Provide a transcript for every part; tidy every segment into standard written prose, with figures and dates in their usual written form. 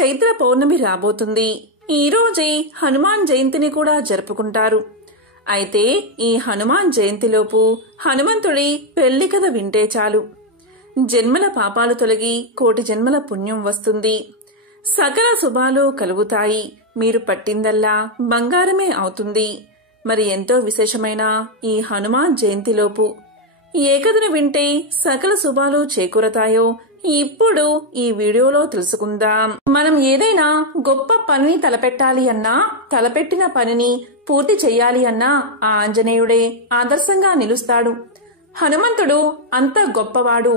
చైత్ర పౌర్ణమి రాబోతుంది. ఈ రోజే హనుమాన్ జయంతిని కూడా జరుపుకుంటారు. అయితే ఈ హనుమాన్ జయంతిలోపు హనుమంతుడి పెళ్లి కథ వింటే చాలు. జన్మల పాపాలు తొలగి కోటి జన్మల పుణ్యం వస్తుంది. సకల శుభాలు కలుగుతాయి. మీరు పట్టిందల్లా బంగారమే అవుతుంది. మరి ఎంతో విశేషమైన ఈ హనుమాన్ జయంతిలోపు ఏ కథను వింటే సకల శుభాలు చేకూరతాయో ఇప్పుడు ఈ వీడియోలో తెలుసుకుందాం. మనం ఏదైనా గొప్ప పనిని తలపెట్టాలి అన్నా, తలపెట్టిన పనిని పూర్తి చెయ్యాలి అన్నా ఆ ఆంజనేయుడే ఆదర్శంగా నిలుస్తాడు. హనుమంతుడు అంత గొప్పవాడు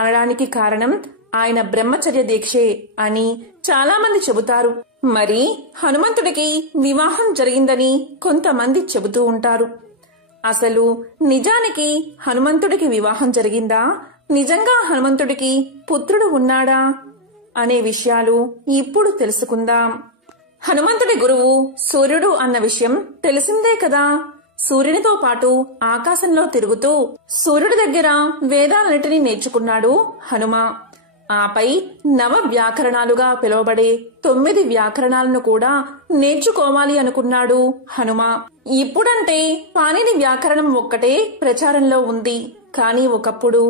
అనడానికి కారణం ఆయన బ్రహ్మచర్య దీక్షే అని చాలా మంది చెబుతారు. మరి హనుమంతుడికి వివాహం జరిగిందని కొంతమంది చెబుతూ ఉంటారు. అసలు నిజానికి హనుమంతుడికి వివాహం జరిగిందా? నిజంగా హనుమంతుడికి పుత్రుడు ఉన్నాడా అనే విషయాలు ఇప్పుడు తెలుసుకుందాం. హనుమంతుడి గురువు సూర్యుడు అన్న విషయం తెలిసిందే కదా. సూర్యునితో పాటు ఆకాశంలో తిరుగుతూ సూర్యుడి దగ్గర వేదాలన్నిటినీ నేర్చుకున్నాడు హనుమ. ఆపై నవ వ్యాకరణాలుగా పిలువబడే 9 వ్యాకరణాలను కూడా నేర్చుకోవాలి అనుకున్నాడు హనుమ. ఇప్పుడంటే పాణిని వ్యాకరణం ఒక్కటే ప్రచారంలో ఉంది. కానీ ఒకప్పుడు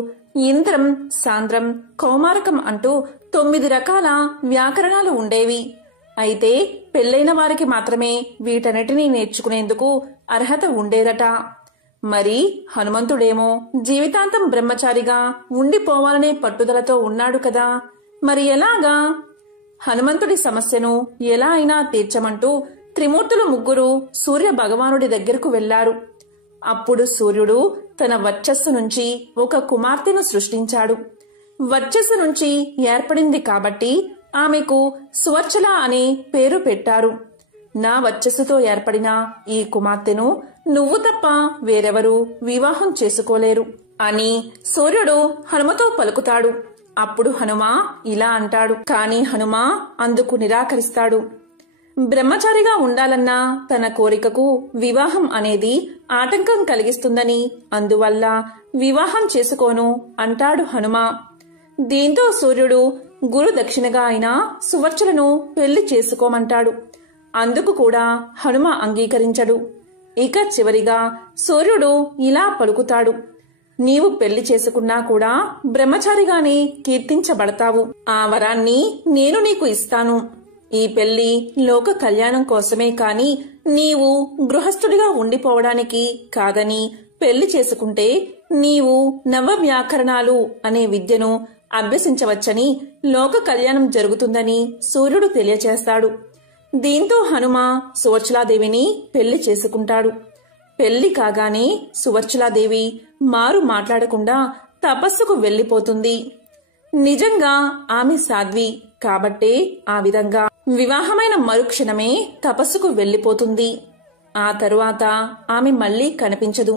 ఇంద్రం, సాంద్రం, కౌమారకం అంటూ 9 రకాల వ్యాకరణాలు ఉండేవి. అయితే పెళ్లైన వారికి మాత్రమే వీటన్నిటినీ నేర్చుకునేందుకు అర్హత ఉండేదట. మరి హనుమంతుడేమో జీవితాంతం బ్రహ్మచారిగా ఉండిపోవాలనే పట్టుదలతో ఉన్నాడు కదా. మరి ఎలాగా? హనుమంతుడి సమస్యను ఎలా అయినా తీర్చమంటూ త్రిమూర్తులు ముగ్గురు సూర్య భగవానుడి దగ్గరకు వెళ్లారు. అప్పుడు సూర్యుడు తన వర్చస్సు నుంచి ఒక కుమార్తెను సృష్టించాడు. వర్చస్సు నుంచి ఏర్పడింది కాబట్టి ఆమెకు సువర్చల అనే పేరు పెట్టారు. నా వర్చస్సుతో ఏర్పడిన ఈ కుమార్తెను నువ్వు తప్ప వేరెవరూ వివాహం చేసుకోలేరు అని సూర్యుడు హనుమతో పలుకుతాడు. అప్పుడు హనుమ ఇలా అంటాడు. కాని హనుమ అందుకు నిరాకరిస్తాడు. బ్రహ్మచారిగా ఉండాలన్న తన కోరికకు వివాహం అనేది ఆటంకం కలిగిస్తుందని, అందువల్ల వివాహం చేసుకోను అంటాడు హనుమ. దీంతో సూర్యుడు గురు దక్షిణగా అయిన సువర్చలను పెళ్లి చేసుకోమంటాడు. అందుకు కూడా హనుమ అంగీకరించడు. ఇక చివరిగా సూర్యుడు ఇలా పలుకుతాడు. నీవు పెళ్లి చేసుకున్నా కూడా బ్రహ్మచారిగానే కీర్తించబడతావు. ఆ వరాన్ని నేను నీకు ఇస్తాను. ఈ పెళ్లి లోక కళ్యాణం కోసమే కాని నీవు గృహస్థుడిగా ఉండిపోవడానికి కాదని, పెళ్లి చేసుకుంటే నీవు నవ వ్యాకరణాలు అనే విద్యను అభ్యసించవచ్చని, లోక కళ్యాణం జరుగుతుందని సూర్యుడు తెలియచేస్తాడు. దీంతో హనుమ సువర్చలాదేవిని పెళ్లి చేసుకుంటాడు. పెళ్లి కాగానే సువర్చలాదేవి మారు మాట్లాడకుండా తపస్సుకు వెళ్లిపోతుంది. నిజంగా ఆమె సాధ్వి కాబట్టే ఆ విధంగా వివాహమైన మరుక్షణమే తపస్సుకు వెళ్లిపోతుంది. ఆ తరువాత ఆమె మళ్లీ కనిపించదు.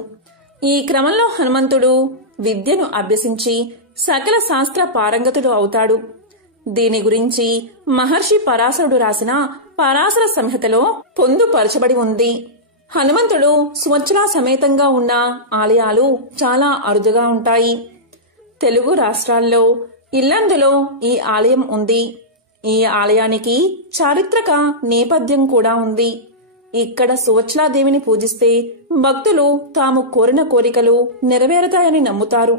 ఈ క్రమంలో హనుమంతుడు విద్యను అభ్యసించి సకల శాస్త్ర పారంగతుడు అవుతాడు. దీని గురించి మహర్షి పరాశరుడు రాసిన పరాశర సంహితలో పొందుపరచబడి ఉంది. హనుమంతుడు సువర్చలా సమేతంగా ఉన్న ఆలయాలు చాలా అరుదుగా ఉంటాయి. తెలుగు రాష్ట్రాల్లో ఇల్లందులో ఈ ఆలయం ఉంది. ఈ ఆలయానికి చారిత్రక నేపథ్యం కూడా ఉంది. ఇక్కడ సువర్చలాదేవిని పూజిస్తే భక్తులు తాము కోరిన కోరికలు నెరవేరుతాయని నమ్ముతారు.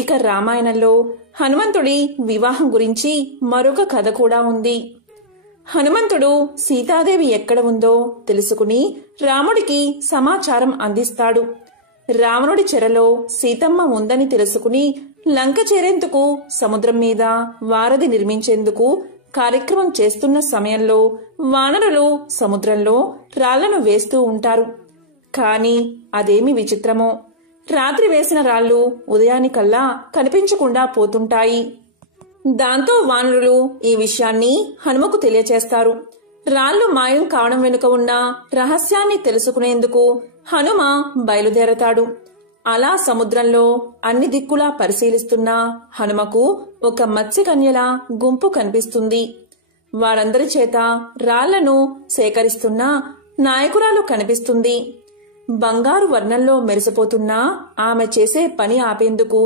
ఇక రామాయణంలో హనుమంతుడి వివాహం గురించి మరొక కథ కూడా ఉంది. హనుమంతుడు సీతాదేవి ఎక్కడ ఉందో తెలుసుకుని రాముడికి సమాచారం అందిస్తాడు. రావణుడి చెరలో సీతమ్మ ఉందని తెలుసుకుని లంక చేరేందుకు సముద్రం మీద వారధి నిర్మించేందుకు కార్యక్రమం చేస్తున్న సమయంలో వానరులు సముద్రంలో రాళ్లను వేస్తూ ఉంటారు. కాని అదేమి విచిత్రమో, రాత్రి వేసిన రాళ్లు ఉదయానికల్లా కనిపించకుండా పోతుంటాయి. దాంతో వానరులు ఈ విషయాన్ని హనుమకు తెలియచేస్తారు. రాళ్లు మాయం కావడం వెనుక ఉన్న రహస్యాన్ని తెలుసుకునేందుకు హనుమ బయలుదేరతాడు. అలా సముద్రంలో అన్ని దిక్కులా పరిశీలిస్తున్న హనుమకు ఒక మత్స్యకన్యల గుంపు కనిపిస్తుంది. వారందరి చేత రాళ్లను సేకరిస్తున్న నాయకురాలు కనిపిస్తుంది. బంగారు వర్ణంలో మెరిసిపోతున్నా ఆమె చేసే పని ఆపేందుకు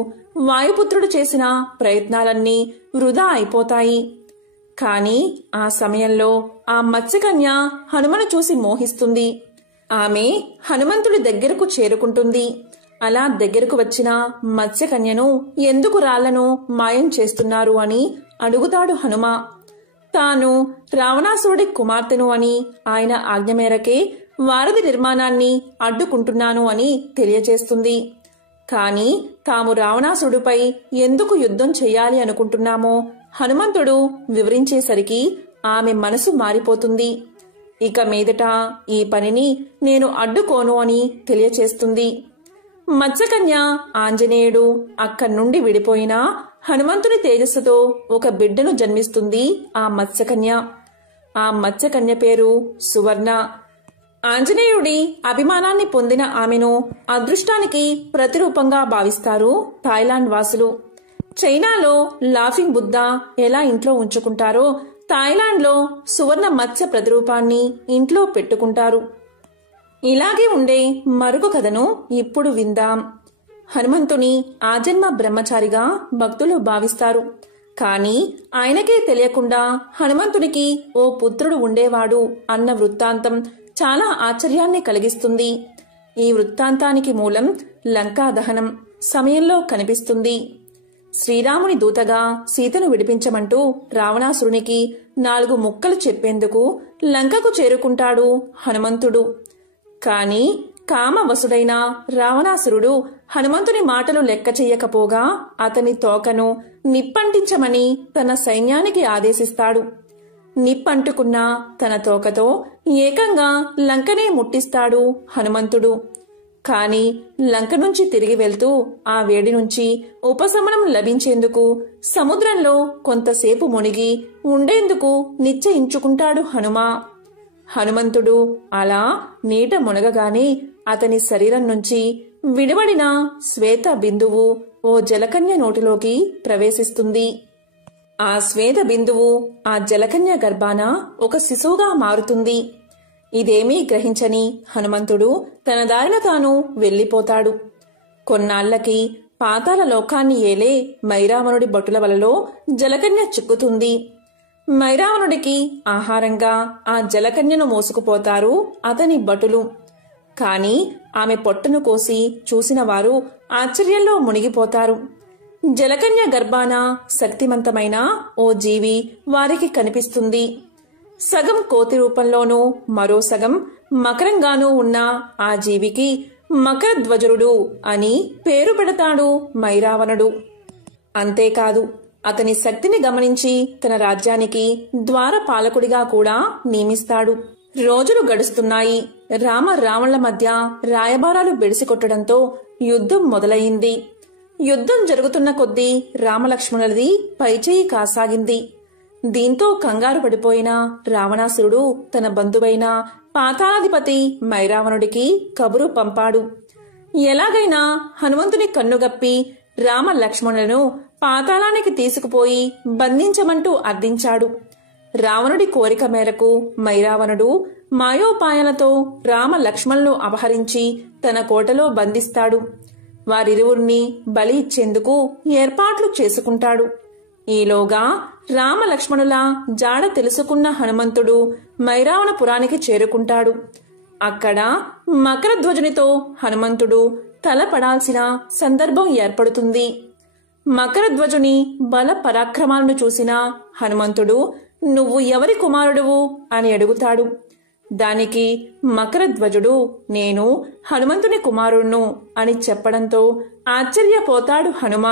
వాయుపుత్రుడు చేసిన ప్రయత్నాలన్నీ వృధా అయిపోతాయి. కాని ఆ సమయంలో ఆ మత్స్యకన్య హనుమను చూసి మోహిస్తుంది. ఆమె హనుమంతుడి దగ్గరకు చేరుకుంటుంది. అలా దగ్గరకు వచ్చిన మత్స్యకన్యను ఎందుకు రాళ్లను మాయం చేస్తున్నారు అని అడుగుతాడు హనుమ. తాను రావణాసురుడి కుమార్తెను అని, ఆయన ఆజ్ఞ మేరకే వారధి నిర్మాణాన్ని అడ్డుకుంటున్నాను అని తెలియజేస్తుంది. కాని తాము రావణాసురుడిపై ఎందుకు యుద్ధం చేయాలి అనుకుంటున్నామో హనుమంతుడు వివరించేసరికి ఆమె మనసు మారిపోతుంది. ఇక మీదట ఈ పనిని నేను అడ్డుకోను అని తెలియచేస్తుంది. మత్స్యకన్య ఆంజనేయుడు అక్కడి నుండి విడిపోయినా హనుమంతుని తేజస్సుతో ఒక బిడ్డను జన్మిస్తుంది ఆ మత్స్యకన్య. ఆ మత్స్యకన్య పేరు సువర్ణ. ఆంజనేయుడి అభిమానాన్ని పొందిన ఆమెను అదృష్టానికి ప్రతిరూపంగా భావిస్తారు థాయిలాండ్ వాసులు. చైనాలో లాఫింగ్ బుద్ధ ఎలా ఇంట్లో ఉంచుకుంటారో థాయిలాండ్లో సువర్ణ మత్స్య ప్రతిరూపాన్ని ఇంట్లో పెట్టుకుంటారు. ఇలాగే ఉండే మరొక కథను ఇప్పుడు విందాం. హనుమంతుని ఆజన్మ బ్రహ్మచారిగా భక్తులు భావిస్తారు. కాని ఆయనకే తెలియకుండా హనుమంతునికి ఓ పుత్రుడు ఉండేవాడు అన్న వృత్తాంతం చాలా ఆశ్చర్యాన్ని కలిగిస్తుంది. ఈ వృత్తాంతానికి మూలం లంకా దహనం సమయంలో కనిపిస్తుంది. శ్రీరాముని దూతగా సీతను విడిపించమంటూ రావణాసురునికి 4 ముక్కలు చెప్పేందుకు లంకకు చేరుకుంటాడు హనుమంతుడు. కాని కామవశుడైన రావణాసురుడు హనుమంతుని మాటలు లెక్క చెయ్యకపోగా అతని తోకను నిప్పంటించమని తన సైన్యానికి ఆదేశిస్తాడు. నిప్పంటుకున్న తన తోకతో ఏకంగా లంకనే ముట్టిస్తాడు హనుమంతుడు. కాని లంక నుంచి తిరిగి వెళ్తూ ఆ వేడి నుంచి ఉపశమనం లభించేందుకు సముద్రంలో కొంతసేపు మునిగి ఉండేందుకు నిశ్చయించుకుంటాడు హనుమ. హనుమంతుడు అలా నీట మునగగానే అతని శరీరం నుంచి విడివడిన శ్వేత బిందువు ఓ జలకన్య నోటిలోకి ప్రవేశిస్తుంది. ఆ శ్వేత బిందువు ఆ జలకన్య గర్భాన ఒక శిశువుగా మారుతుంది. ఇదేమీ గ్రహించని హనుమంతుడు తన దారిన తాను వెళ్లిపోతాడు. కొన్నాళ్లకి పాతాళ లోకాన్ని ఏలే మైరావణుడి భటుల వలలో జలకన్య చిక్కుతుంది. మైరావణుడికి ఆహారంగా ఆ జలకన్యను మోసుకుపోతారు అతని భటులు. కాని ఆమె పొట్టను కోసి చూసిన వారు ఆశ్చర్యంలో మునిగిపోతారు. జలకన్య గర్భాన శక్తిమంతమైన ఓ జీవి వారికి కనిపిస్తుంది. సగం కోతి రూపంలోనూ మరో సగం మకరంగానూ ఉన్న ఆ జీవికి మకరధ్వజుడు అని పేరు పెడతాడు మైరావణుడు. అంతేకాదు అతని శక్తిని గమనించి తన రాజ్యానికి ద్వారపాలకుడిగా కూడా నియమిస్తాడు. రోజులు గడుస్తున్నాయి. రామ రావణుల మధ్య రాయబారాలు బెడిసికొట్టడంతో యుద్ధం మొదలయింది. యుద్ధం జరుగుతున్న కొద్దీ రామలక్ష్మణులది పైచేయి కాసాగింది. దీంతో కంగారు పడిపోయిన రావణాసురుడు తన బంధువైన పాతాళాధిపతి మైరావణుడికి కబురు పంపాడు. ఎలాగైనా హనుమంతుని కన్నుగప్పి రామ లక్ష్మణులను పాతాళానికి తీసుకుపోయి బంధించమంటూ అర్థించాడు. రావణుడి కోరిక మేరకు మైరావణుడు మాయోపాయాలతో రామ లక్ష్మణులను అపహరించి తన కోటలో బంధిస్తాడు. వారిరువురిని బలి ఇచ్చేందుకు ఏర్పాట్లు చేసుకుంటాడు. ఈలోగా రామ లక్ష్మణుల జాడ తెలుసుకున్న హనుమంతుడు మైరావణపురానికి చేరుకుంటాడు. అక్కడ మకరధ్వజునితో హనుమంతుడు తలపడాల్సిన సందర్భం ఏర్పడుతుంది. మకరధ్వజుని బల పరాక్రమాలను చూసిన హనుమంతుడు నువ్వు ఎవరి కుమారుడువు అని అడుగుతాడు. దానికి మకరధ్వజుడు నేను హనుమంతుని కుమారుణ్ణు అని చెప్పడంతో ఆశ్చర్యపోతాడు హనుమ.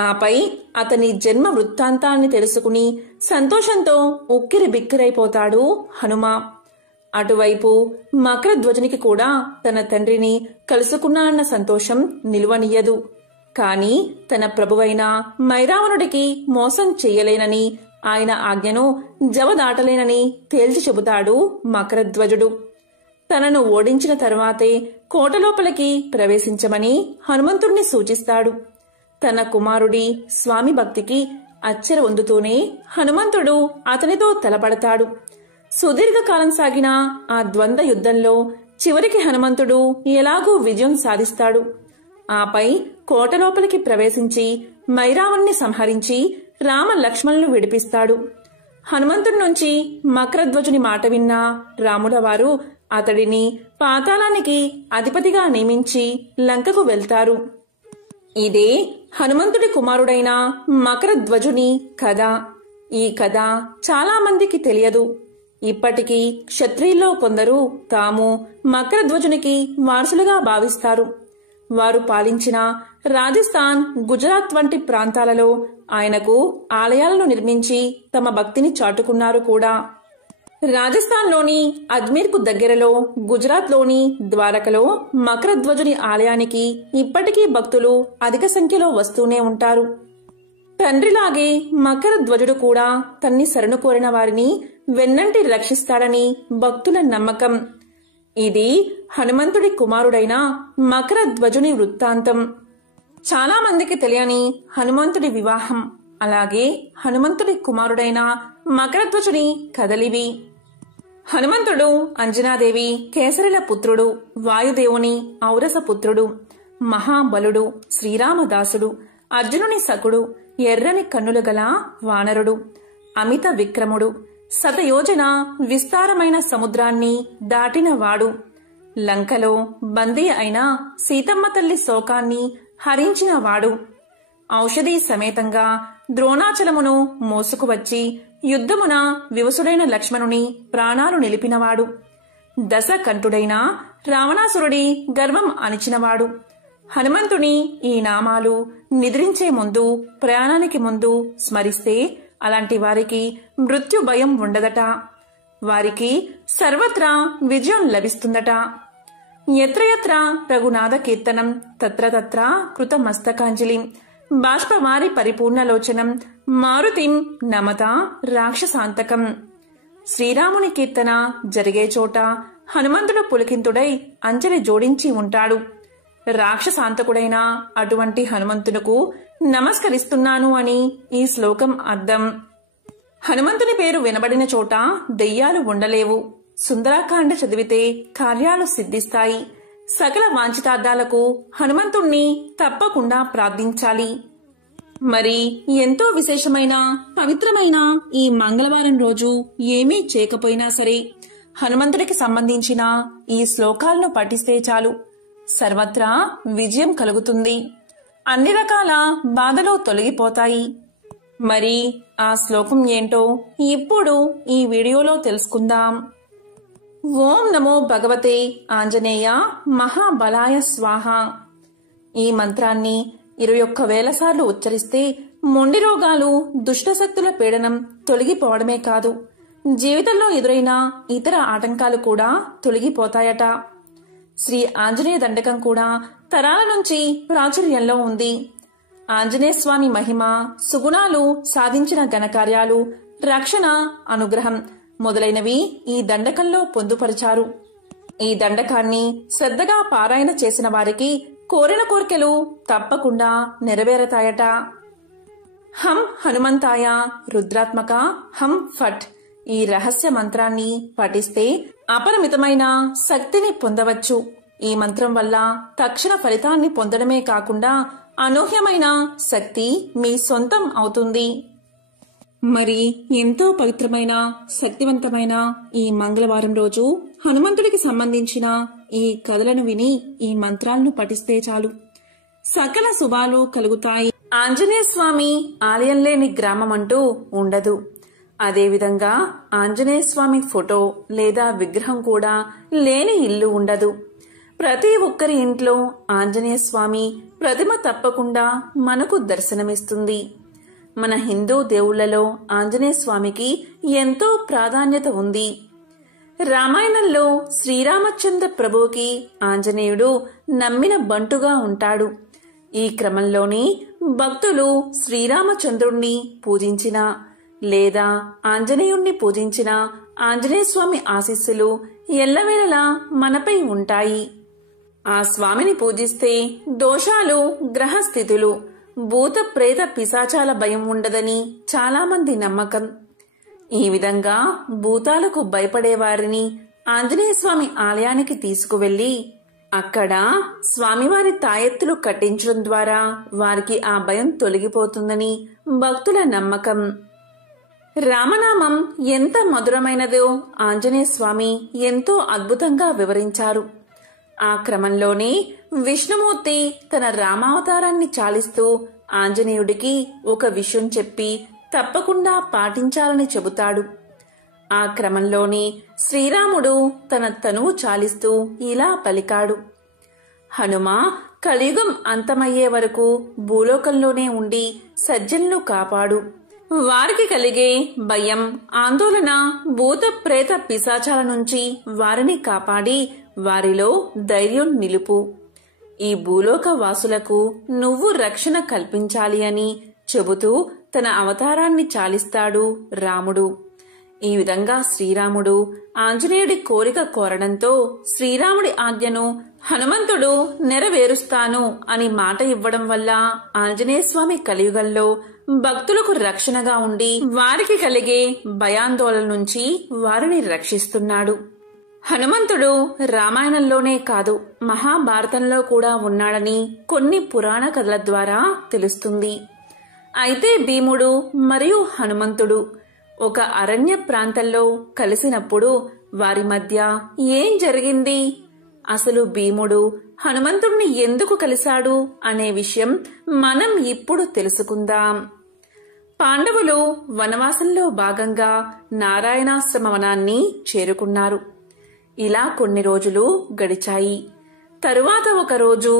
ఆపై అతని జన్మ వృత్తాంతాన్ని తెలుసుకుని సంతోషంతో ఉక్కిరి బిక్కిరైపోతాడు హనుమ. అటువైపు మకరధ్వజునికి కూడా తన తండ్రిని కలుసుకున్నానన్న సంతోషం నిలువనియ్యదు. కాని తన ప్రభువైన మైరావణుడికి మోసం చెయ్యలేనని, ఆయన ఆజ్ఞను జవదాటలేనని తేల్చి చెబుతాడు మకరధ్వజుడు. తనను ఓడించిన తర్వాతే కోటలోపలికి ప్రవేశించమని హనుమంతుణ్ణి సూచిస్తాడు. తన కుమారుడి స్వామి భక్తికి అచ్చర పొందుతూనే హనుమంతుడు అతనితో తలపడతాడు. సుదీర్ఘకాలం సాగిన ఆ ద్వంద్వ యుద్ధంలో చివరికి హనుమంతుడు ఎలాగూ విజయం సాధిస్తాడు. ఆపై కోటలోపలికి ప్రవేశించి మైరావణ్ణి సంహరించి రామ లక్ష్మణులను విడిపిస్తాడు. హనుమంతుడి నుంచి మకరధ్వజుని మాట విన్న రాముల వారు అతడిని పాతాళానికి అధిపతిగా నియమించి లంకకు వెళ్తారు. ఇదే హనుమంతుడి కుమారుడైన మకరధ్వజుని కథ. ఈ కథ చాలా మందికి తెలియదు. ఇప్పటికీ క్షత్రియుల్లో కొందరు తాము మకరధ్వజునికి వారసులుగా భావిస్తారు. వారు పాలించిన రాజస్థాన్, గుజరాత్ వంటి ప్రాంతాలలో ఆయనకు ఆలయాలను నిర్మించి తమ భక్తిని చాటుకున్నారు కూడా. రాజస్థాన్లోని అజ్మీర్కు దగ్గరలో, గుజరాత్లోని ద్వారకలో మకరధ్వజుని ఆలయానికి ఇప్పటికీ భక్తులు అధిక సంఖ్యలో వస్తూనే ఉంటారు. తండ్రిలాగే మకరధ్వజుడు కూడా తన్ని శరణు కోరిన వారిని వెన్నంటి రక్షిస్తాడని భక్తుల నమ్మకం. ఇది హనుమంతుడి కుమారుడైన మకరధ్వజుని వృత్తాంతం. చాలా మందికి తెలియని హనుమంతుడి వివాహం, అలాగే హనుమంతుడి కుమారుడైన మకరధ్వజుని కథలివి. హనుమంతుడు అంజనాదేవి కేసరిల పుత్రుడు, వాయుదేవుని ఔరస పుత్రుడు, మహాబలుడు, శ్రీరామదాసుడు, అర్జునుని సకుడు, ఎర్రని కన్నులు గల వానరుడు, అమిత విక్రముడు, శతయోజన విస్తారమైన సముద్రాన్ని దాటినవాడు, లంకలో బందీ అయిన సీతమ్మ తల్లి శోకాన్ని హరించినవాడు, ఔషధి సమేతంగా ద్రోణాచలమును మోసుకువచ్చి యుద్ధమున వివసుడైన లక్ష్మణుని ప్రాణాలు నిలిపినవాడు, దశకంఠుడైన రావణాసురుడి గర్వం అణిచినవాడు. హనుమంతుని ఈ నామాలు నిద్రించే ముందు, ప్రయాణానికి ముందు స్మరిస్తే అలాంటి వారికి మృత్యు భయం ఉండదట. వారికి సర్వత్రా విజయం లభిస్తుందట. ఎత్ర ఎత్ర రఘునాథ కీర్తనం తత్ర తత్ర కృత మస్తకాంజలిం బాష్పవారి పరిపూర్ణలోచనం మారుతిం నమత రాక్షసాంతకం. శ్రీరాముని కీర్తన జరిగే చోట హనుమంతుడు పులకింతుడై అంజలి జోడించి ఉంటాడు. రాక్షసాంతకుడైన అటువంటి హనుమంతునకు నమస్కరిస్తున్నాను అని ఈ శ్లోకం అర్థం. హనుమంతుని పేరు వినబడిన చోట దెయ్యాలు ఉండలేవు. సుందరాకాండ చదివితే కార్యాలు సిద్ధిస్తాయి. సకల వాంఛితార్థాలకు హనుమంతుణ్ణి తప్పకుండా ప్రార్థించాలి. మరి ఎంతో విశేషమైన పవిత్రమైన ఈ మంగళవారం రోజు ఏమీ చేయకపోయినా సరే హనుమంతుడికి సంబంధించిన ఈ శ్లోకాలను పఠిస్తే చాలు, సర్వత్రా విజయం కలుగుతుంది. అన్ని రకాల బాధలు తొలగిపోతాయి. మరి ఆ శ్లోకం ఏంటో ఇప్పుడు ఈ వీడియోలో తెలుసుకుందాం. ఓం నమో భగవతే ఆంజనేయ మహాబలాయ స్వాహ. ఈ మంత్రాన్ని 21,000 సార్లు ఉచ్చరిస్తే మొండి రోగాలు, దుష్టశక్తుల పీడనం తొలగిపోవడమే కాదు, జీవితంలో ఎదురైన ఇతర ఆటంకాలు కూడా తొలగిపోతాయట. శ్రీ ఆంజనేయ దండకం కూడా తరాల నుంచి ప్రాచుర్యంలో ఉంది. ఆంజనేయ స్వామి మహిమ, సుగుణాలు, సాధించిన ఘనకార్యాలు, రక్షణ, అనుగ్రహం మొదలైనవి ఈ దండకంలో పొందుపరిచారు. ఈ దండకాన్ని శ్రద్ధగా పారాయణ చేసిన వారికి కోరిన కోరికలు తప్పకుండా నెరవేరతాయట. హం హనుమంతాయ రుద్రాత్మక హం ఫట్. ఈ రహస్య మంత్రాన్ని పఠిస్తే అపరిమితమైన శక్తిని పొందవచ్చు. ఈ మంత్రం వల్ల తక్షణ ఫలితాన్ని పొందడమే కాకుండా అనూహ్యమైన శక్తి మీ సొంతం అవుతుంది. మరి ఎంతో పవిత్రమైన, శక్తివంతమైన ఈ మంగళవారం రోజు హనుమంతుడికి సంబంధించిన ఈ కథలను విని ఈ మంత్రాలను పఠిస్తే చాలు, సకల శుభాలు కలుగుతాయి. ఆంజనేయ స్వామి ఆలయం లేని గ్రామం అంటూ ఉండదు. అదేవిధంగా ఆంజనేయ స్వామి ఫోటో లేదా విగ్రహం కూడా లేని ఇల్లు ఉండదు. ప్రతి ఒక్కరి ఇంట్లో ఆంజనేయ స్వామి ప్రతిమ తప్పకుండా మనకు దర్శనమిస్తుంది. మన హిందూ దేవుళ్లలో ఆంజనేయ స్వామికి ఎంతో ప్రాధాన్యత ఉంది. రామాయణంలో శ్రీరామచంద్ర ప్రభువుకి ఆంజనేయుడు నమ్మిన బంటుగా ఉంటాడు. ఈ క్రమంలోని భక్తులు శ్రీరామచంద్రుణ్ణి పూజించిన లేదా ఆంజనేయుణ్ణి పూజించిన ఆంజనేయ స్వామి ఆశీస్సులు ఎల్లవేళలా మనపై ఉంటాయి. ఆ స్వామిని పూజిస్తే దోషాలు, గ్రహస్థితులు, భూత ప్రేత పిశాచాల భయం ఉండదని చాలా మంది నమ్మకం. ఈ విధంగా భూతాలకు భయపడేవారిని ఆంజనేయ స్వామి ఆలయానికి తీసుకువెళ్లి అక్కడ స్వామివారి తాయెత్తులు కట్టించడం ద్వారా వారికి ఆ భయం తొలగిపోతుందని భక్తుల నమ్మకం. రామనామం ఎంత మధురమైనదో ఆంజనేయ స్వామి ఎంతో అద్భుతంగా వివరించారు. ఆ క్రమంలోనే విష్ణుమూర్తి తన రామావతారాన్ని చాలిస్తూ ఆంజనేయుడికి ఒక విషయం చెప్పి తప్పకుండా పాటించాలని చెబుతాడు. ఆ క్రమంలోనే శ్రీరాముడు తన తనువు చాలిస్తూ ఇలా పలికాడు: హనుమా, కలియుగం అంతమయ్యే వరకు భూలోకంలోనే ఉండి సజ్జనులు కాపాడు. వారికి కలిగే భయం, ఆందోళన, భూత ప్రేత పిశాచాల నుంచి వారిని కాపాడి వారిలో ధైర్యం నిలుపు. ఈ భూలోక వాసులకు నువ్వు రక్షణ కల్పించాలి అని చెబుతూ తన అవతారాన్ని చాలిస్తాడు రాముడు. ఈ విధంగా శ్రీరాముడు ఆంజనేయుడి కోరిక కోరడంతో శ్రీరాముడి ఆజ్ఞను హనుమంతుడు నెరవేరుస్తాను అని మాట ఇవ్వడం వల్ల ఆంజనేయ స్వామి కలియుగంలో భక్తులకు రక్షణగా ఉండి వారికి కలిగే భయాందోళన నుంచి వారిని రక్షిస్తున్నాడు. హనుమంతుడు రామాయణంలోనే కాదు, మహాభారతంలో కూడా ఉన్నాడని కొన్ని పురాణ కథల ద్వారా తెలుస్తుంది. అయితే భీముడు మరియు హనుమంతుడు ఒక అరణ్య ప్రాంతంలో కలిసినప్పుడు వారి మధ్య ఏం జరిగింది, అసలు భీముడు హనుమంతుడిని ఎందుకు కలిశాడు అనే విషయం మనం ఇప్పుడు తెలుసుకుందాం. పాండవులు వనవాసంలో భాగంగా నారాయణాశ్రమ వనాన్ని చేరుకున్నారు. ఇలా కొన్ని రోజులు గడిచాయి. తరువాత ఒక రోజు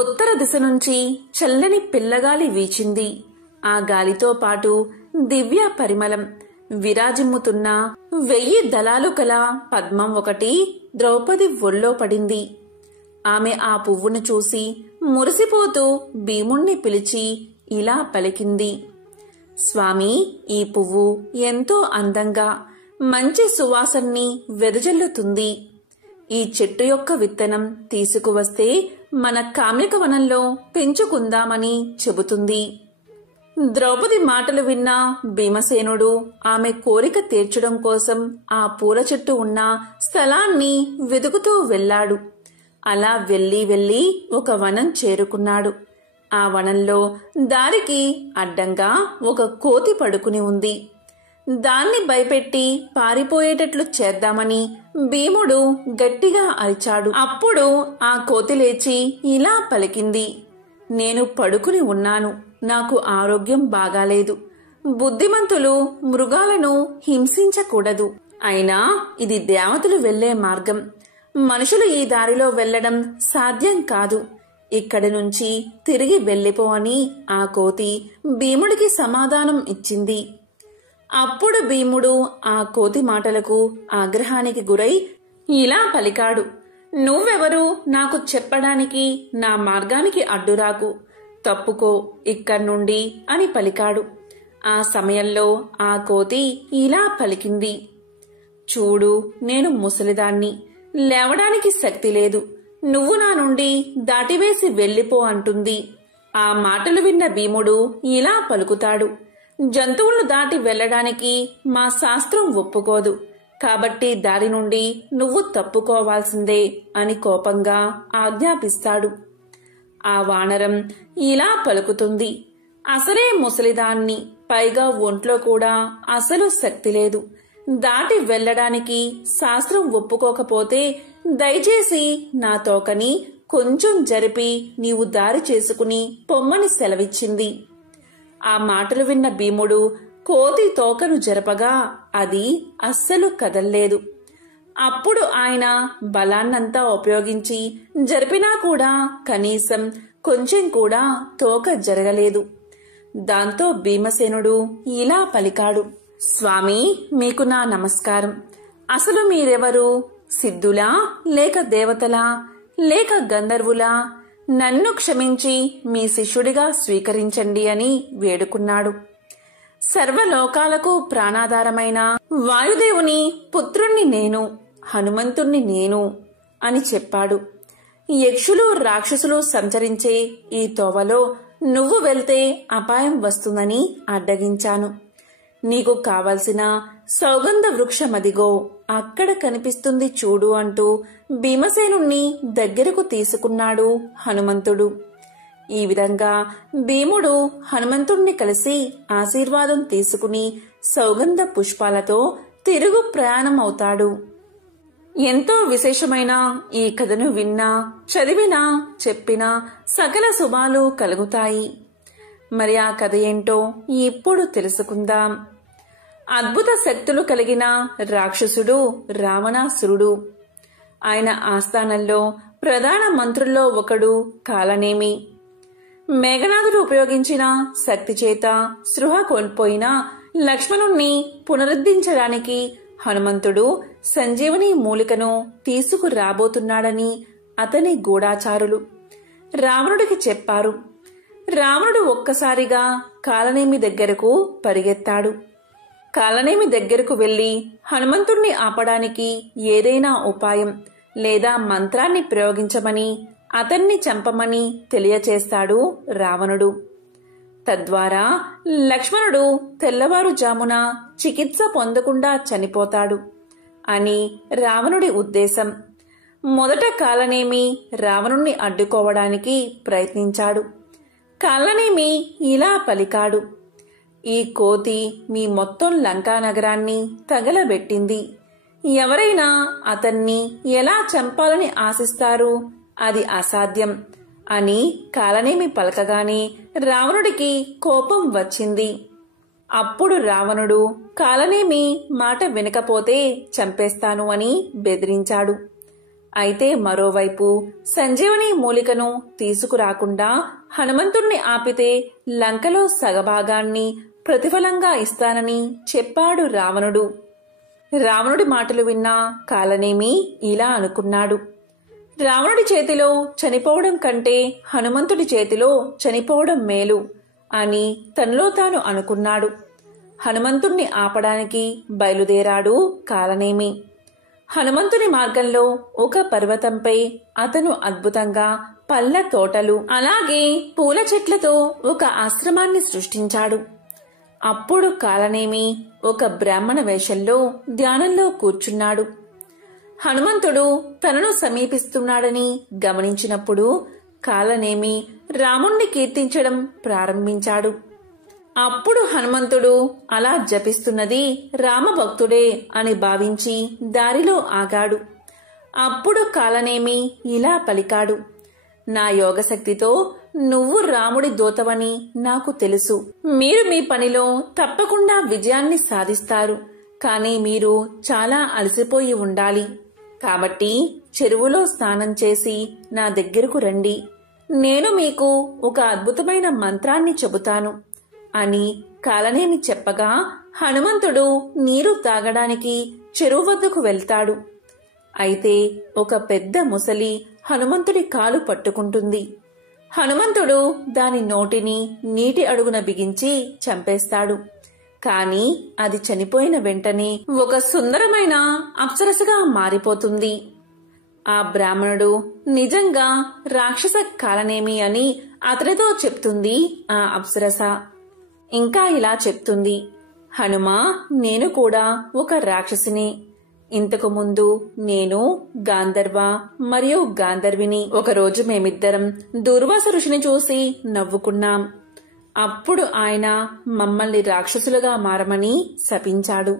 ఉత్తర దిశ నుంచి చల్లని పిల్లగాలి వీచింది. ఆ గాలితో పాటు దివ్య పరిమళం విరాజిమ్ముతున్న 1000 దళాలు కల పద్మం ఒకటి ద్రౌపది ఒళ్ళో పడింది. ఆమె ఆ పువ్వును చూసి మురిసిపోతూ భీముణ్ణి పిలిచి ఇలా పలికింది: స్వామి, ఈ పువ్వు ఎంతో అందంగా మంచి సువాసనని వెదజల్లుతుంది. ఈ చెట్టు యొక్క విత్తనం తీసుకువస్తే మన కామ్యక వనంలో పెంచుకుందామని చెబుతుంది. ద్రౌపది మాటలు విన్న భీమసేనుడు ఆమె కోరిక తీర్చడం కోసం ఆ పూల చెట్టు ఉన్న స్థలాన్ని వెతుకుతూ వెళ్లాడు. అలా వెళ్లి ఒక వనం చేరుకున్నాడు. ఆ వనంలో దారికి అడ్డంగా ఒక కోతి పడుకుని ఉంది. దాన్ని భయపెట్టి పారిపోయేటట్లు చేద్దామని భీముడు గట్టిగా అరిచాడు. అప్పుడు ఆ కోతి లేచి ఇలా పలికింది: నేను పడుకుని ఉన్నాను, నాకు ఆరోగ్యం బాగాలేదు. బుద్ధిమంతులు మృగాలను హింసించకూడదు. అయినా ఇది దేవతలు వెళ్లే మార్గం, మనుషులు ఈ దారిలో వెళ్లడం సాధ్యం కాదు. ఇక్కడి నుంచి తిరిగి వెళ్లిపో అని ఆ కోతి భీముడికి సమాధానం ఇచ్చింది. అప్పుడు భీముడు ఆ కోతి మాటలకు ఆగ్రహానికి గురై ఇలా పలికాడు: నువ్వెవరు నాకు చెప్పడానికి? నా మార్గానికి అడ్డురాకు, తప్పుకో ఇక్కడ్నుండి అని పలికాడు. ఆ సమయంలో ఆ కోతి ఇలా పలికింది: చూడు, నేను ముసలిదాన్ని, లేవడానికి శక్తి లేదు. నువ్వు నా నుండి దాటివేసి వెళ్లిపో అంటుంది. ఆ మాటలు విన్న భీముడు ఇలా పలుకుతాడు: జంతువులను దాటి వెళ్లడానికి మా శాస్త్రం ఒప్పుకోదు, కాబట్టి దారి నుండి నువ్వు తప్పుకోవాల్సిందే అని కోపంగా ఆజ్ఞాపిస్తాడు. ఆ వానరం ఇలా పలుకుతుంది: అసలే ముసలిదాన్ని, పైగా ఒంట్లో కూడా అసలు శక్తి లేదు. దాటి వెళ్లడానికి శాస్త్రం ఒప్పుకోకపోతే దయచేసి నా తోకని కొంచెం జరిపి నీవు దారి చేసుకుని పొమ్మని సెలవిచ్చింది. ఆ మాటలు విన్న భీముడు కోతి తోకను జరపగా అది అస్సలు కదల్లేదు. అప్పుడు ఆయన బలాన్నంతా ఉపయోగించి జరిపినా కూడా కనీసం కొంచెం కూడా తోక జరగలేదు. దాంతో భీమసేనుడు ఇలా పలికాడు: స్వామి, మీకు నా నమస్కారం. అసలు మీరెవరు? సిద్ధులా, లేక దేవతలా, లేక గంధర్వులా? నన్ను క్షమించి మీ శిష్యుడిగా స్వీకరించండి అని వేడుకున్నాడు. సర్వలోకాలకు ప్రాణాధారమైన వాయుదేవుని పుత్రుణ్ణి నేను, హనుమంతుణ్ణి నేను అని చెప్పాడు. యక్షులు, రాక్షసులు సంచరించే ఈ తోవలో నువ్వు వెళ్తే అపాయం వస్తుందని అడ్డగించాను. నీకు కావలసిన సౌగంధ వృక్షమదిగో, అక్కడ కనిపిస్తుంది చూడు అంటూ భీమసేనుణ్ణి దగ్గరకు తీసుకున్నాడు హనుమంతుడు. ఈ విధంగా భీముడు హనుమంతుణ్ణి కలిసి ఆశీర్వాదం తీసుకుని సౌగంధ పుష్పాలతో తిరుగు ప్రయాణం అవుతాడు. ఎంతో విశేషమైన ఈ కథను విన్నా, చదివినా, చెప్పినా సకల శుభాలు కలుగుతాయి. మరి ఆ కథ ఏంటో ఇప్పుడు తెలుసుకుందాం. అద్భుత శక్తులు కలిగిన రాక్షసుడు రావణాసురుడు. ఆయన ఆస్థానంలో ప్రధాన మంత్రుల్లో ఒకడు కాలనేమి. మేఘనాథుడు ఉపయోగించిన శక్తి చేత స్పృహ కోల్పోయిన లక్ష్మణుణ్ణి పునరుద్ధరించడానికి హనుమంతుడు సంజీవని మూలికను తీసుకురాబోతున్నాడని అతని గూఢాచారులు రావణుడికి చెప్పారు. రావణుడు ఒక్కసారిగా కాలనేమి దగ్గరకు పరిగెత్తాడు. కాలనేమి దగ్గరకు వెళ్లి హనుమంతుణ్ణి ఆపడానికి ఏదైనా ఉపాయం లేదా మంత్రాన్ని ప్రయోగించమని, అతన్ని చంపమని తెలియచేస్తాడు రావణుడు. తద్వారా లక్ష్మణుడు తెల్లవారుజామున చికిత్స పొందకుండా చనిపోతాడు అని రావణుడి ఉద్దేశం. మొదట కాలనేమి రావణుణ్ణి అడ్డుకోవడానికి ప్రయత్నించాడు. కాలనేమి ఇలా పలికాడు: ఈ కోతి మీ మొత్తం లంకా నగరాన్ని తగలబెట్టింది. ఎవరైనా అతన్ని ఎలా చంపాలని ఆశిస్తారు? అది అసాధ్యం అని కాలనేమి పలకగానే రావణుడికి కోపం వచ్చింది. అప్పుడు రావణుడు కాలనేమి మాట వినకపోతే చంపేస్తాను అని బెదిరించాడు. అయితే మరోవైపు సంజీవని మూలికను తీసుకురాకుండా హనుమంతుణ్ణి ఆపితే లంకలో సగభాగాన్ని ప్రతిఫలంగా ఇస్తానని చెప్పాడు రావణుడు. రావణుడి మాటలు విన్న కాలనేమి ఇలా అనుకున్నాడు: రావణుడి చేతిలో చనిపోవడం కంటే హనుమంతుడి చేతిలో చనిపోవడం మేలు అని తనలో తాను అనుకున్నాడు. హనుమంతుణ్ణి ఆపడానికి బయలుదేరాడు కాలనేమి. హనుమంతుని మార్గంలో ఒక పర్వతంపై అతను అద్భుతంగా పళ్ళ తోటలు, అలాగే పూల చెట్లతో ఒక ఆశ్రమాన్ని సృష్టించాడు. అప్పుడు కాలనేమి ఒక బ్రాహ్మణ వేషంలో ధ్యానంలో కూర్చున్నాడు. హనుమంతుడు తనను సమీపిస్తున్నాడని గమనించినప్పుడు కాలనేమి రాముణ్ణి కీర్తించడం ప్రారంభించాడు. అప్పుడు హనుమంతుడు అలా జపిస్తున్నది రామభక్తుడే అని భావించి దారిలో ఆగాడు. అప్పుడు కాలనేమి ఇలా పలికాడు: నా యోగశక్తితో నువ్వు రాముడి దూతవని నాకు తెలుసు. మీరు మీ పనిలో తప్పకుండా విజయాన్ని సాధిస్తారు. కానీ మీరు చాలా అలసిపోయి ఉండాలి. కాబట్టి చెరువులో స్నానం చేసి నా దగ్గరకు రండి. నేను మీకు ఒక అద్భుతమైన మంత్రాన్ని చెబుతాను అని కాలనేమి చెప్పగా హనుమంతుడు నీరు తాగడానికి చెరువు వద్దకు వెళ్తాడు. అయితే ఒక పెద్ద ముసలి హనుమంతుడి కాలు పట్టుకుంటుంది. హనుమంతుడు దాని నోటిని నీటి అడుగున బిగించి చంపేస్తాడు. కాని అది చనిపోయిన వెంటనే ఒక సుందరమైన అప్సరసగా మారిపోతుంది. ఆ బ్రాహ్మణుడు నిజంగా రాక్షస కాలనేమి అని అతనితో చెప్తుంది ఆ అప్సరస. ఇంకా ఇలా చెప్తుంది: హనుమా, నేను కూడా ఒక రాక్షసిని. ఇంతకు ముందు నేను గాంధర్వ మరియు గాంధర్విని. ఒకరోజు మేమిద్దరం దుర్వాస ఋషిని చూసి నవ్వుకున్నాం. అప్పుడు ఆయన మమ్మల్ని రాక్షసులుగా మారమని శపించాడు.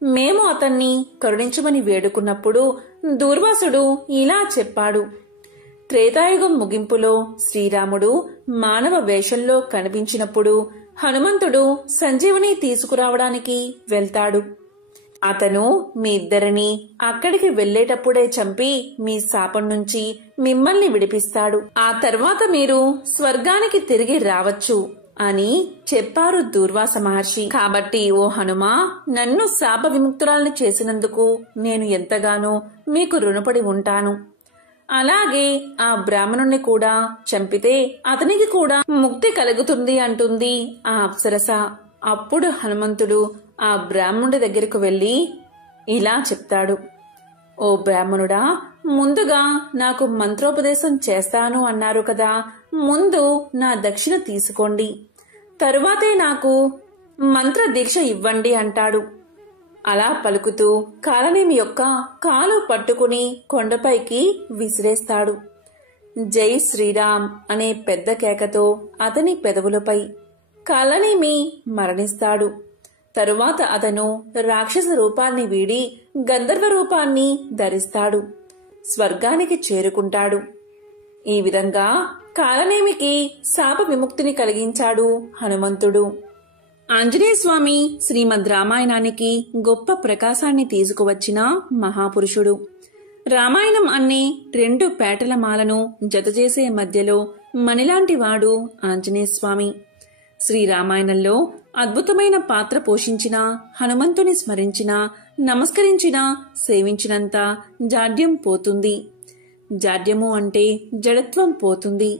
మేము అతన్ని కరుణించమని వేడుకున్నప్పుడు దూర్వాసుడు ఇలా చెప్పాడు: త్రేతాయుగం ముగింపులో శ్రీరాముడు మానవ వేషంలో కనిపించినప్పుడు హనుమంతుడు సంజీవని తీసుకురావడానికి వెళ్తాడు. అతను మీ ఇద్దరిని అక్కడికి వెళ్లేటప్పుడే చంపి మీ శాపం నుంచి మిమ్మల్ని విడిపిస్తాడు. ఆ తర్వాత మీరు స్వర్గానికి తిరిగి రావచ్చు అని చెప్పారు దూర్వాస మహర్షి. కాబట్టి ఓ హనుమా, నన్ను శాప విముక్తురాల్ని చేసినందుకు నేను ఎంతగానో మీకు రుణపడి ఉంటాను. అలాగే ఆ బ్రాహ్మణుణ్ణి కూడా చంపితే అతనికి కూడా ముక్తి కలుగుతుంది అంటుంది ఆ అప్సరస. అప్పుడు హనుమంతుడు ఆ బ్రాహ్మణుడి దగ్గరకు వెళ్లి ఇలా చెప్తాడు: ఓ బ్రాహ్మణుడా, ముందుగా నాకు మంత్రోపదేశం చేస్తాను అన్నారు కదా, ముందు నా దక్షిణ తీసుకోండి, తరువాతే నాకు మంత్ర దీక్ష ఇవ్వండి అంటాడు. అలా పలుకుతూ కాలనేమి యొక్క కాలు పట్టుకుని కొండపైకి విసిరేస్తాడు. జై శ్రీరామ్ అనే పెద్ద కేకతో అతని పెదవులపై కాలనేమి మరణిస్తాడు. తరువాత అతను రాక్షస రూపాన్ని వీడి గంధర్వ రూపాన్ని ధరిస్తాడు. స్వర్గానికి చేరుకుంటాడు. ఈ విధంగా కాలనేమికి శాప విముక్తిని కలిగించాడు హనుమంతుడు. ఆంజనేయ స్వామి శ్రీమద్ రామాయణానికి గొప్ప ప్రకాశాన్ని తీసుకువచ్చిన మహాపురుషుడు. రామాయణం అనే 2 పేటల మాలను జతచేసే మధ్యలో మణిలాంటి వాడు ఆంజనేయ స్వామి. శ్రీరామాయణంలో అద్భుతమైన పాత్ర పోషించిన హనుమంతుని స్మరించిన, నమస్కరించిన, సేవించినంత జాడ్యం పోతుంది. జాడ్యము అంటే జడత్వం పోతుంది.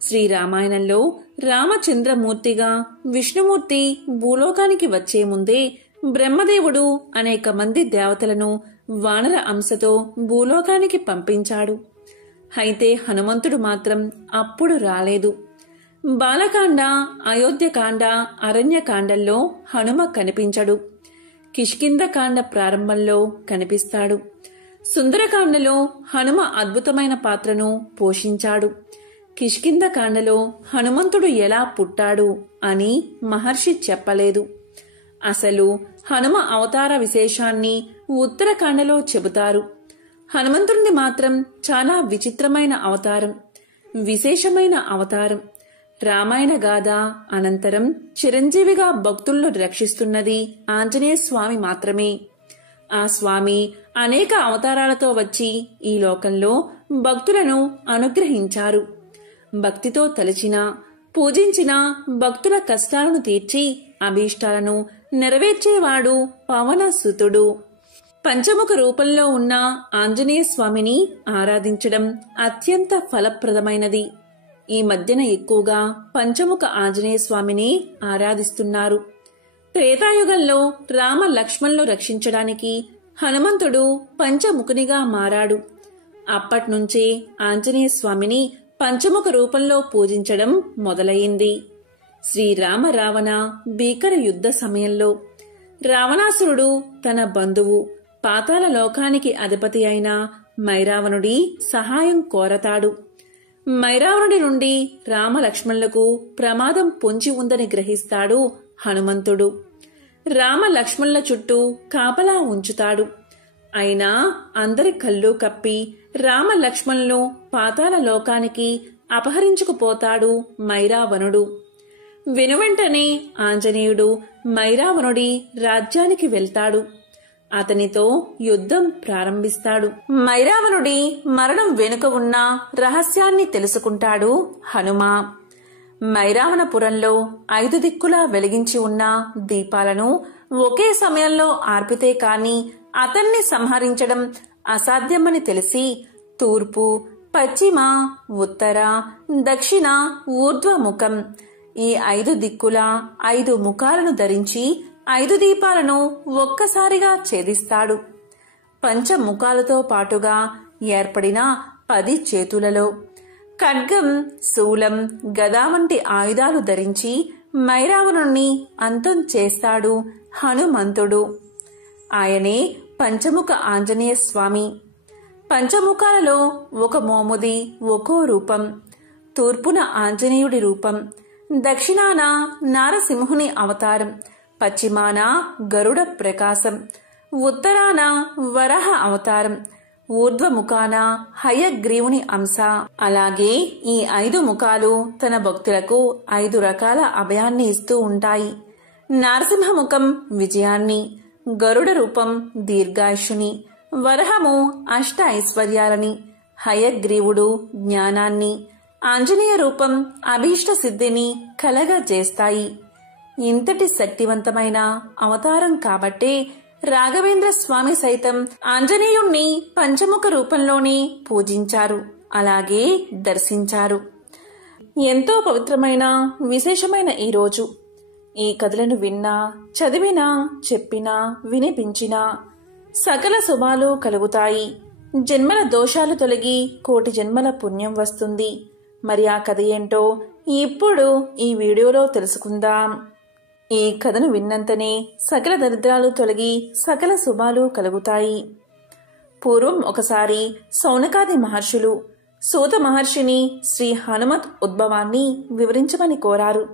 శ్రీరామాయణంలో రామచంద్రమూర్తిగా విష్ణుమూర్తి భూలోకానికి వచ్చే ముందే బ్రహ్మదేవుడు అనేక మంది దేవతలను వానర అంశతో భూలోకానికి పంపించాడు. అయితే హనుమంతుడు మాత్రం అప్పుడు రాలేదు. బాలకాండ, అయోధ్యకాండ, అరణ్యకాండల్లో హనుమ కనిపించడు. కిష్కింధకాండ ప్రారంభంలో కనిపిస్తాడు. సుందరకాండలో హనుమ అద్భుతమైన పాత్రను పోషించాడు. కిష్కింధకాండలో హనుమంతుడు ఎలా పుట్టాడు అని మహర్షి చెప్పలేదు. అసలు హనుమ అవతార విశేషాన్ని ఉత్తరకాండలో చెబుతారు. హనుమంతుడిని మాత్రం చాలా విచిత్రమైన అవతారం, విశేషమైన అవతారం. రామాయణ గాథ అనంతరం చిరంజీవిగా భక్తులను రక్షిస్తున్నది ఆంజనేయ స్వామి మాత్రమే. ఆ స్వామి అనేక అవతారాలతో వచ్చి ఈ లోకంలో భక్తులను అనుగ్రహించారు. భక్తితో తలచిన, పూజించిన భక్తుల కష్టాలను తీర్చి అభీష్టాలను నెరవేర్చేవాడు పవనసుతుడు. పంచముఖ రూపంలో ఉన్న ఆంజనేయ స్వామిని ఆరాధించడం అత్యంత ఫలప్రదమైనది. ఈ మధ్యన ఎక్కువగా పంచముఖ ఆంజనేయ స్వామిని ఆరాధిస్తున్నారు. త్రేతాయుగంలో రామ లక్ష్మణులను రక్షించడానికి హనుమంతుడు పంచముఖునిగా మారాడు. అప్పట్నుంచే ఆంజనేయ స్వామిని పంచముఖ రూపంలో పూజించడం మొదలయింది. శ్రీరామ రావణ భీకర యుద్ధ సమయంలో రావణాసురుడు తన బంధువు పాతాళ లోకానికి అధిపతి అయిన మైరావణుడి సహాయం కోరతాడు. మైరావణుడి నుండి రామలక్ష్మణులకు ప్రమాదం పొంచి ఉందని గ్రహిస్తాడు హనుమంతుడు. రామ లక్ష్మణుల చుట్టూ కాపలా ఉంచుతాడు. అయినా అందరి కళ్ళు కప్పి రామ లక్ష్మణులను పాతాళ లోకానికి అపహరించుకుపోతాడు మైరావణుడు. వెనువెంటనే ఆంజనేయుడు మైరావణుడి రాజ్యానికి వెళ్తాడు. అతనితో యుద్ధం ప్రారంభిస్తాడు. మైరావణుడి మరణం వెనుక ఉన్న రహస్యాన్ని తెలుసుకుంటాడు హనుమ. మైరావణపురంలో 5 దిక్కులా వెలిగించి ఉన్న దీపాలను ఒకే సమయంలో ఆర్పితే కాని అతన్ని సంహరించడం అసాధ్యమని తెలిసి తూర్పు, పశ్చిమ, ఉత్తర, దక్షిణ, ఊర్ధ్వముఖం ఈ 5 దిక్కుల 5 ముఖాలను ధరించి 5 దీపాలను ఒక్కసారిగా ఛేదిస్తాడు. పంచముఖాలతో పాటుగా ఏర్పడిన 10 చేతులలో ఖడ్గం, శూలం, గద వంటి ఆయుధాలు ధరించి మైరావణుణ్ణి అంతం చేస్తాడు హనుమంతుడు. ఆయనే పంచముఖ ఆంజనేయ స్వామి. పంచముఖాలలో ఒక మోముది ఒక్కో రూపం. తూర్పున ఆంజనేయుడి రూపం, దక్షిణాన నారసింహుని అవతారం, పశ్చిమాన గరుడ ప్రకాశం, ఉత్తరాన వరహ అవతారం, ఊర్ధ్వముఖాన హయగ్రీవుని అంశ. అలాగే ఈ 5 ముఖాలు తన భక్తులకు 5 రకాల అభయాన్ని ఇస్తూ ఉంటాయి. నరసింహముఖం విజయాన్ని, గరుడ రూపం దీర్ఘాయుషుని, వరహము అష్ట ఐశ్వర్యాలని, హయగ్రీవుడు జ్ఞానాన్ని, ఆంజనేయ రూపం అభీష్ట సిద్ధిని కలగజేస్తాయి. ఇంతటి శక్తివంతమైన అవతారం కాబట్టే రాఘవేంద్ర స్వామి సైతం ఆంజనేయుణ్ణి పంచముఖ రూపంలోనే పూజించారు, అలాగే దర్శించారు. ఎంతో పవిత్రమైన విశేషమైన ఈ రోజు ఈ కథలను విన్నా, చదివినా, చెప్పినా, వినిపించినా సకల శుభాలు కలుగుతాయి. జన్మల దోషాలు తొలగి కోటి జన్మల పుణ్యం వస్తుంది. మరి ఆ కథ ఏంటో ఇప్పుడు ఈ వీడియోలో తెలుసుకుందాం. ఈ కథను విన్నంతనే సకల దరిద్రాలు తొలగి సకల శుభాలు కలుగుతాయి. పూర్వం ఒకసారి సౌనకాది మహర్షులు సూత మహర్షిని శ్రీ హనుమత్ ఉద్భవాన్ని వివరించమని కోరారు.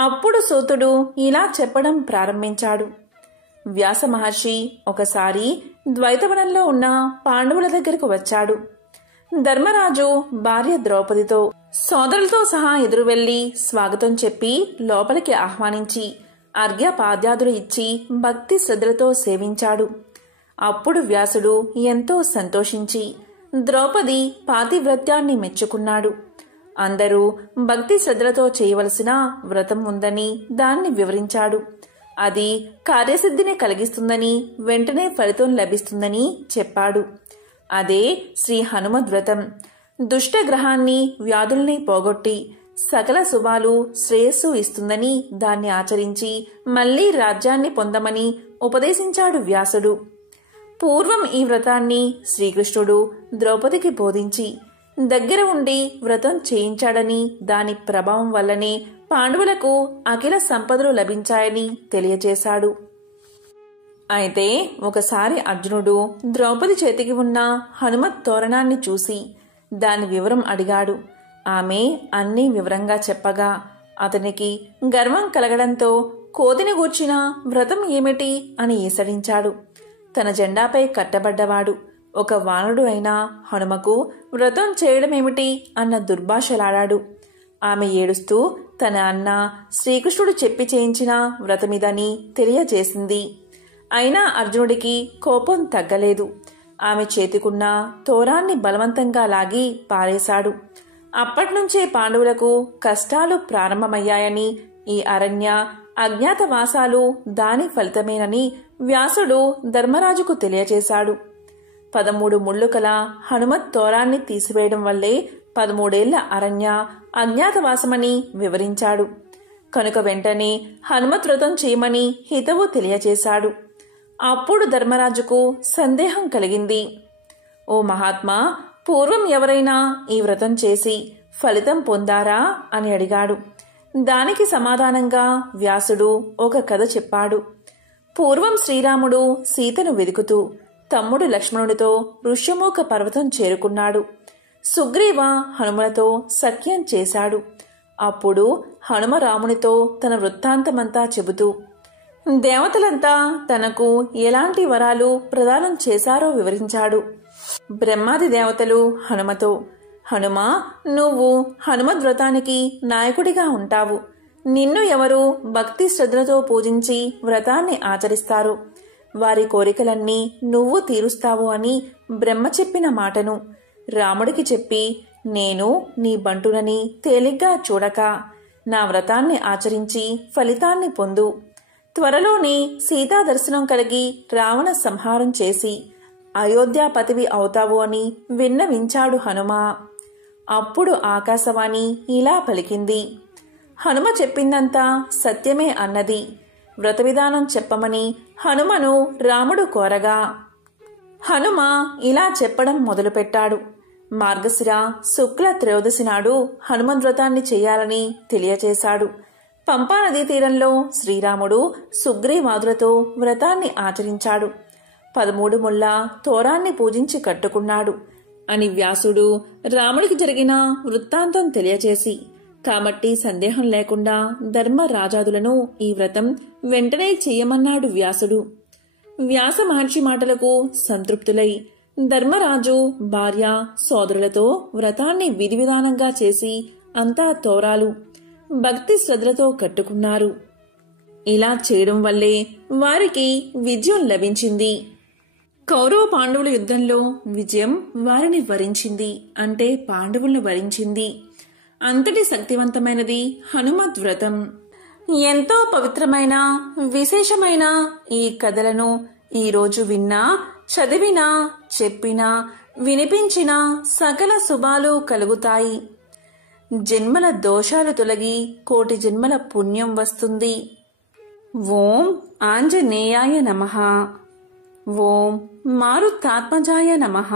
అప్పుడు సూతుడు ఇలా చెప్పడం ప్రారంభించాడు. వ్యాస మహర్షి ఒకసారి ద్వైతవనంలో ఉన్న పాండవుల దగ్గరకు వచ్చాడు. ధర్మరాజు భార్య ద్రౌపదితో సోదరులతో సహా ఎదురు వెళ్లి స్వాగతం చెప్పి లోపలికి ఆహ్వానించి అర్ఘ్యపాద్యాదులు ఇచ్చి భక్తి శ్రద్ధలతో సేవించాడు. అప్పుడు వ్యాసుడు ఎంతో సంతోషించి ద్రౌపది పాతివ్రత్యాన్ని మెచ్చుకున్నాడు. అందరూ భక్తి శ్రద్ధలతో చేయవలసిన వ్రతం ఉందని దాన్ని వివరించాడు. అది కార్యసిద్ధిని కలిగిస్తుందని, వెంటనే ఫలితం లభిస్తుందని చెప్పాడు. అదే శ్రీ హనుమద్వ్రతం. దుష్టగ్రహాన్ని వ్యాధుల్ని పోగొట్టి సకల శుభాలు శ్రేయస్సు ఇస్తుందని దాన్ని ఆచరించి మళ్లీ రాజ్యాన్ని పొందమని ఉపదేశించాడు వ్యాసుడు. పూర్వం ఈ వ్రతాన్ని శ్రీకృష్ణుడు ద్రౌపదికి బోధించి దగ్గర ఉండి వ్రతం చేయించాడని, దాని ప్రభావం వల్లనే పాండవులకు అఖిల సంపదలు లభించాయని తెలియజేశాడు. అయితే ఒకసారి అర్జునుడు ద్రౌపది చేతికి ఉన్న హనుమత్ తోరణాన్ని చూసి దాని వివరం అడిగాడు. ఆమె అన్నీ వివరంగా చెప్పగా అతనికి గర్వం కలగడంతో కోతిని గూర్చిన వ్రతం ఏమిటి అని ఈసడించాడు. తన జెండాపై కట్టబడ్డవాడు ఒక వానరుడు అయిన హనుమకు వ్రతం చేయడమేమిటి అన్న దుర్భాషలాడాడు. ఆమె ఏడుస్తూ తన అన్న శ్రీకృష్ణుడు చెప్పి చేయించిన వ్రతమిదని తెలియజేసింది. అయినా అర్జునుడికి కోపం తగ్గలేదు. ఆమె చేతికున్న తోరాన్ని బలవంతంగా లాగి పారేశాడు. అప్పట్నుంచే పాండవులకు కష్టాలు ప్రారంభమయ్యాయని, ఈ అరణ్య అజ్ఞాతవాసాలు దాని ఫలితమేనని వ్యాసుడు ధర్మరాజుకు తెలియజేశాడు. 13 ముళ్ళు కల హనుమత్ తోరాన్ని తీసివేయడం వల్లే 13 ఏళ్ల అరణ్య అజ్ఞాతవాసమని వివరించాడు. కనుక వెంటనే హనుమత్ వ్రతం చేయమని హితవు తెలియజేశాడు. అప్పుడు ధర్మరాజుకు సందేహం కలిగింది. ఓ మహాత్మా, పూర్వం ఎవరైనా ఈ వ్రతం చేసి ఫలితం పొందారా అని అడిగాడు. దానికి సమాధానంగా వ్యాసుడు ఒక కథ చెప్పాడు. పూర్వం శ్రీరాముడు సీతను వెదుకుతూ తమ్ముడు లక్ష్మణుడితో ఋష్యమూక పర్వతం చేరుకున్నాడు. సుగ్రీవ హనుమలతో సఖ్యం చేశాడు. అప్పుడు హనుమ రామునితో తన వృత్తాంతమంతా చెబుతూ దేవతలంతా తనకు ఎలాంటి వరాలు ప్రదానం చేశారో వివరించాడు. బ్రహ్మాది దేవతలు హనుమతో, హనుమా, నువ్వు హనుమద్వ్రతానికి నాయకుడిగా ఉంటావు. నిన్ను ఎవరు భక్తి శ్రద్ధలతో పూజించి వ్రతాన్ని ఆచరిస్తారు, వారి కోరికలన్నీ నువ్వు తీరుస్తావు అని బ్రహ్మ చెప్పిన మాటను రాముడికి చెప్పి, నేను నీ బంటునని తేలిగ్గా చూడక నా వ్రతాన్ని ఆచరించి ఫలితాన్ని పొందు. త్వరలోనే సీతా దర్శనం కలిగి రావణ సంహారం చేసి అయోధ్యాపతివి అవుతావు అని విన్నవించాడు హనుమ. అప్పుడు ఆకాశవాణి ఇలా పలికింది. హనుమ చెప్పిందంతా సత్యమే అన్నది. వ్రత విధానం చెప్పమని హనుమను రాముడు కోరగా హనుమ ఇలా చెప్పడం మొదలుపెట్టాడు. మార్గశిర శుక్ల త్రయోదశి నాడు హనుమద్వ్రతాన్ని చేయాలని తెలియచేశాడు. పంపానదీ తీరంలో శ్రీరాముడు సుగ్రీవాదులతో వ్రతాన్ని ఆచరించాడు. 13 ముళ్ళ తోరాన్ని పూజించి కట్టుకున్నాడు అని వ్యాసుడు రాముడికి జరిగిన వృత్తాంతం తెలియచేసి, కాబట్టి సందేహం లేకుండా ధర్మరాజాదులను ఈ వ్రతం వెంటనే చెయ్యమన్నాడు వ్యాసుడు. వ్యాస మహర్షి మాటలకు సంతృప్తులై ధర్మరాజు భార్య సోదరులతో వ్రతాన్ని విధి విధానంగా చేసి అంతా తోరాలు భక్తి శ్రద్ధలతో కట్టుకున్నారు. ఇలా చేయడం వల్లే వారికి విజయం లభించింది. కౌరవ పాండవుల యుద్ధంలో విజయం వారిని వరించింది, అంటే పాండవులను వరించింది. అంతటి శక్తివంతమైనది హనుమద్ వ్రతం. ఎంతో పవిత్రమైన విశేషమైన ఈ కథలను ఈరోజు విన్నా, చదివినా, చెప్పినా, వినిపించినా సకల శుభాలు కలుగుతాయి. జన్మల దోషాలు తొలగి కోటి జన్మల పుణ్యం వస్తుంది. ఓం ఆంజనేయాయ నమః. ఓం మారుతాత్మజాయ నమః.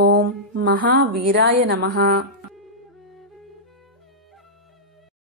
ఓం మహావీరాయ నమః.